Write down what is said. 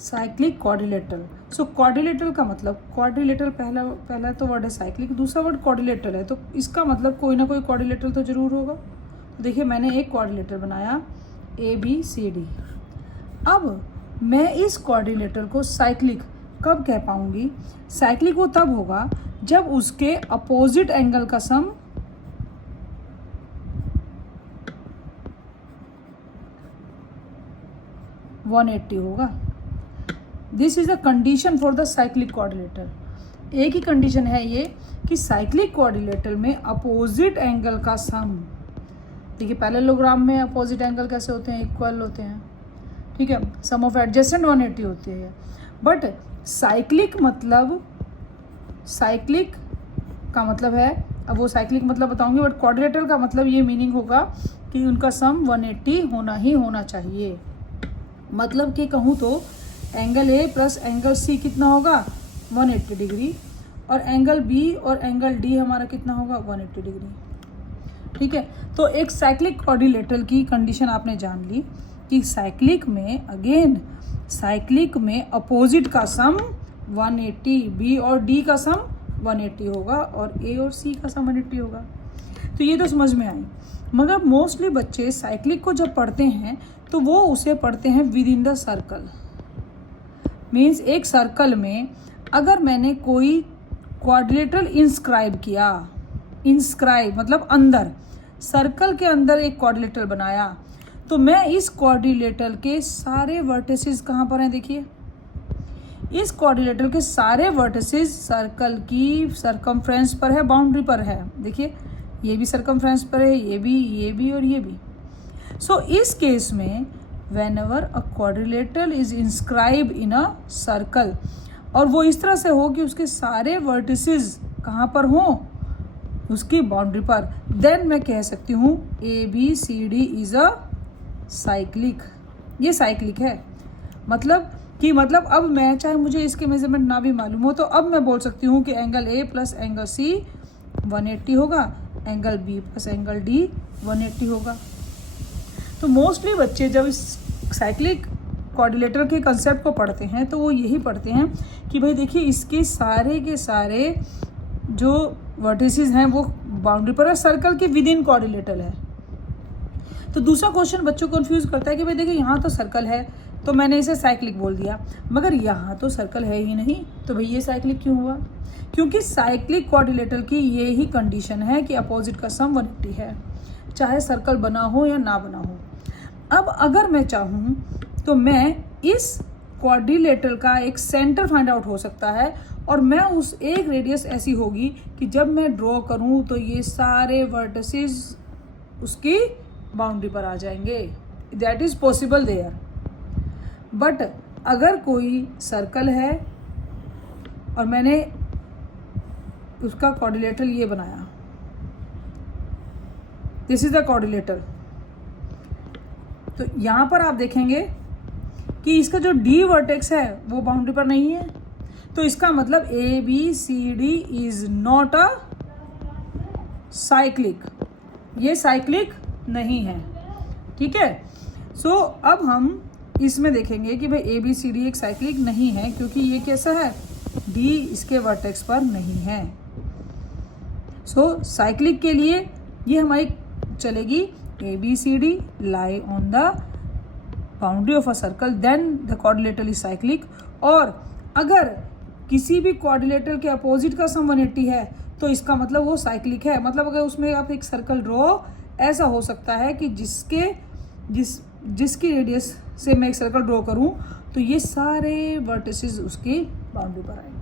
Cyclic quadrilateral. सो quadrilateral का मतलब, quadrilateral पहला तो वर्ड है साइक्लिक, दूसरा वर्ड क्वाड्रिलेटरल है, तो इसका मतलब कोई ना कोई क्वाड्रिलेटरल तो जरूर होगा। तो देखिए मैंने एक क्वाड्रिलेटरल बनाया ABCD। अब मैं इस क्वाड्रिलेटरल को साइक्लिक कब कह पाऊंगी? साइक्लिक वो तब होगा जब उसके अपोजिट एंगल का सम 180 होगा। This is the condition for the cyclic quadrilateral. एक ही कंडीशन है ये कि साइक्लिक क्वाड्रिलेटरल में अपोजिट एंगल का सम, देखिए पैरेललोग्राम में अपोजिट एंगल कैसे होते हैं? इक्वल होते हैं, ठीक है। सम ऑफ एडजेसेंट 180 होती है। बट साइक्लिक मतलब, साइक्लिक का मतलब है, अब वो साइक्लिक मतलब बताऊंगी, बट क्वाड्रिलेटरल का मतलब ये मीनिंग होगा कि उनका सम 180 होना ही होना चाहिए। मतलब कि कहूँ तो angle A plus angle C कितना होगा? 180 डिग्री, और एंगल B और एंगल D हमारा कितना होगा? 180 डिग्री, ठीक है। तो एक साइक्लिक क्वाड्रिलेटरल की कंडीशन आपने जान ली कि साइक्लिक में, अगेन साइक्लिक में अपोजिट का सम 180, B और D का सम 180 होगा, और A और C का सम 180 होगा। तो ये तो समझ में आई। मगर मोस्टली बच्चे साइक्लिक को जब पढ़ते हैं तो वो उसे पढ़ते हैं with in the circle. Means एक सर्कल में अगर मैंने कोई क्वाड्रिलेटरल इंस्क्राइब किया, इंस्क्राइब मतलब अंदर, सर्कल के अंदर एक क्वाड्रिलेटरल बनाया, तो मैं इस क्वाड्रिलेटरल के सारे वर्टिसेस कहाँ पर हैं? देखिए इस क्वाड्रिलेटरल के सारे वर्टिसेस सर्कल की सरकमफ्रेंस पर है, बाउंड्री पर है। देखिए ये भी सरकमफ्रेंस पर है, ये भी और ये भी। सो इस केस में whenever a quadrilateral is inscribed in a circle, और वो इस तरह से हो कि उसके सारे वर्टिसेस कहाँ पर हों? उसकी बाउंड्री पर, देन मैं कह सकती हूँ ABCD इज अ साइक्लिक। ये साइक्लिक है। मतलब कि अब मैं चाहे मुझे इसके मेजरमेंट ना भी मालूम हो, तो अब मैं बोल सकती हूँ कि angle A plus angle C 180 होगा, angle B plus angle D 180 होगा। तो मोस्टली बच्चे जब इस साइक्लिक क्वाड्रिलेटरल के कंसेप्ट को पढ़ते हैं तो वो यही पढ़ते हैं कि भाई देखिए इसके सारे के सारे जो वर्टिसेस हैं वो बाउंड्री पर है, सर्कल के विद इन क्वाड्रिलेटरल है। तो दूसरा क्वेश्चन बच्चों को कंफ्यूज करता है कि भाई देखिए यहाँ तो सर्कल है तो मैंने इसे साइक्लिक बोल दिया, मगर यहाँ तो सर्कल है ही नहीं, तो भाई ये साइक्लिक क्यों हुआ? क्योंकि साइक्लिक क्वाड्रिलेटरल की ये ही कंडीशन है कि अपोजिट का सम 180 है, चाहे सर्कल बना हो या ना बना हो। अब अगर मैं चाहूँ तो मैं इस क्वाड्रिलेटरल का एक सेंटर फाइंड आउट हो सकता है, और मैं उस एक रेडियस ऐसी होगी कि जब मैं ड्रॉ करूँ तो ये सारे वर्टिसेस उसकी बाउंड्री पर आ जाएंगे। That is possible there. But अगर कोई सर्कल है और मैंने उसका क्वाड्रिलेटरल ये बनाया, दिस इज द क्वाड्रिलेटरल, तो यहाँ पर आप देखेंगे कि इसका जो D वर्टेक्स है वो बाउंड्री पर नहीं है, तो इसका मतलब ABCD is not a cyclic, ये साइक्लिक नहीं है, ठीक है। सो अब हम इसमें देखेंगे कि भाई ABCD एक साइक्लिक नहीं है, क्योंकि ये कैसा है? D इसके वर्टेक्स पर नहीं है। सो साइक्लिक के लिए ये हमारी चलेगी ABCD lie on the boundary of a circle, then the quadrilateral is cyclic। और अगर किसी भी क्वाड्रिलेटरल के अपोजिट का सम 180 है तो इसका मतलब वो साइक्लिक है। मतलब अगर उसमें आप एक सर्कल ड्रॉ, ऐसा हो सकता है कि जिसकी रेडियस से मैं एक सर्कल ड्रॉ करूं तो ये सारे वर्टिसेस उसकी बाउंड्री पर आएंगे।